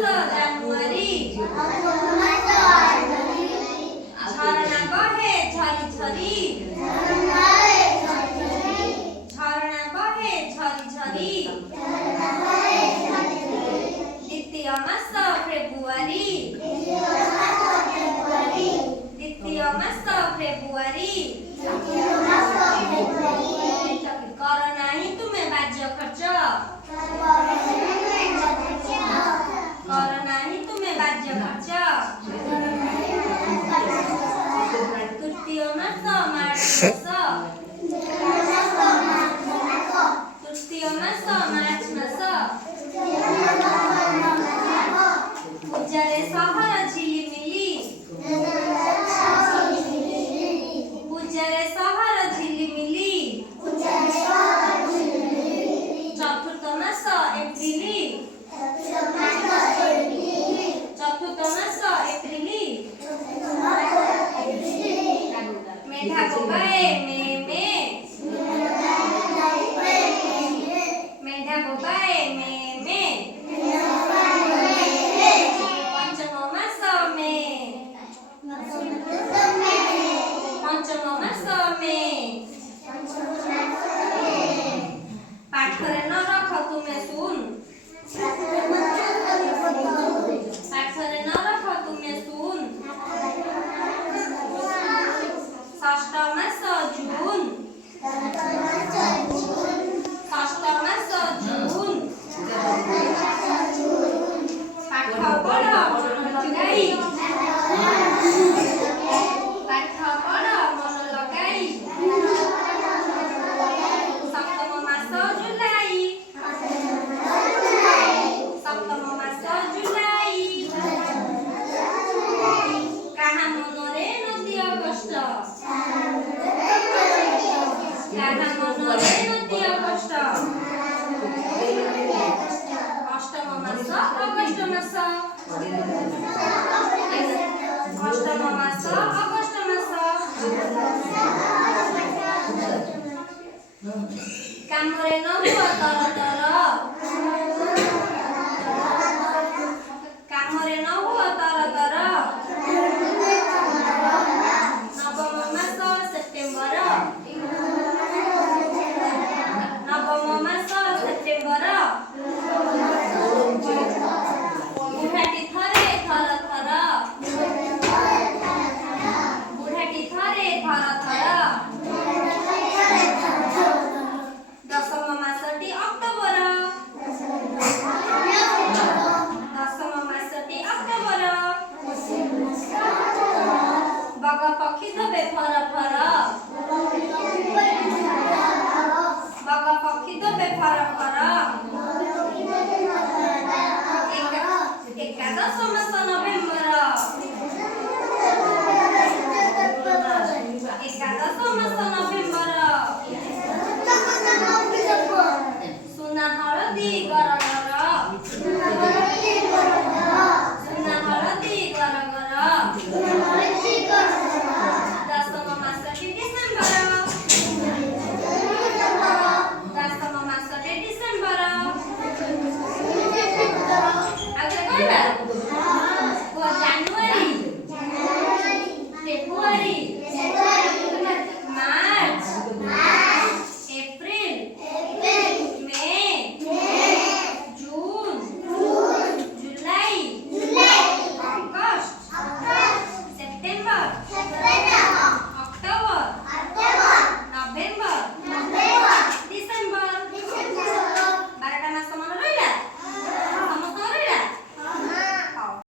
ଜାନୁଆରୀ ଝରଣା ବହେ ଝରି ଝରି ଝରଣା ବହେ ଝରି ଝରି ଦ୍ୱିତୀୟ ମାସ ଫେବୃଆରୀ ଦ୍ୱିତୀୟ ମାସ ଫେବୃଆରୀ କର ନାହିଁ ତୁମେ ବାଜ୍ୟ ଖର୍ଚ୍ଚ କର ନାହିଁ ତୁମେ ବାଜ୍ୟ ଖର୍ଚ୍ଚ ତୃତୀୟ ମାସ ମାର୍ଚ୍ଚ ମାସ ତୃତୀୟ ମାସ ମାର୍ଚ୍ଚ ମାସ ପୂଜାରେ ସହର ଝିଲିମିଲି ପୂଜାରେ ସହର ଝିଲିମିଲି ଚତୁର୍ଥ ମାସ ଏପ୍ରିଲ ଚତୁର୍ଥ ମାସ ଏପ୍ରିଲ মেধা বোবায়ে মে মে মেধা বোবায়ে মে মে পঞ্চম মাস মে পঞ্চম মাস মে পাঠরে ন রখ তুমে শুন পাঠরে ন রখ তুমে শুন ষষ্ঠ মাস জুন ষষ্ঠ মাস জুন পাঠ পড় মন লগাই পাঠ পড় মন লগাই সপ্তম মাস জুলাই সপ্তম মাস জুলাই কাহা মনরে নদিও কষ্ট কাহা মনরে নদিও কষ্ট অষ্টম মাস অগস্ট মাস অষ্টম মাস অগস্ট মাস কামরে নহুଅ তর তর কামরে নহুଅ তর তর নবম মাস সেপ্টেম্বর নবম মাস সেপ্টেম্বর বুঢ়াটি থরে থর থর বুঢ়াটি থরে থর থর দশম মাসটি অক্টোবর দশম মাসটি অক্টোবর বগ পক্ষী দেবে ফর ফর বগ পক্ষী দেবে ফর ফর একাদশ মাস নভেম্বর একাদশ মাস নভেম্বর সুনা হলদি গরগর সুনা হলদি গরগর দশম মাসটি ডিসেম্বর দশম মাসটি ডিসেম্বর আগে কইবা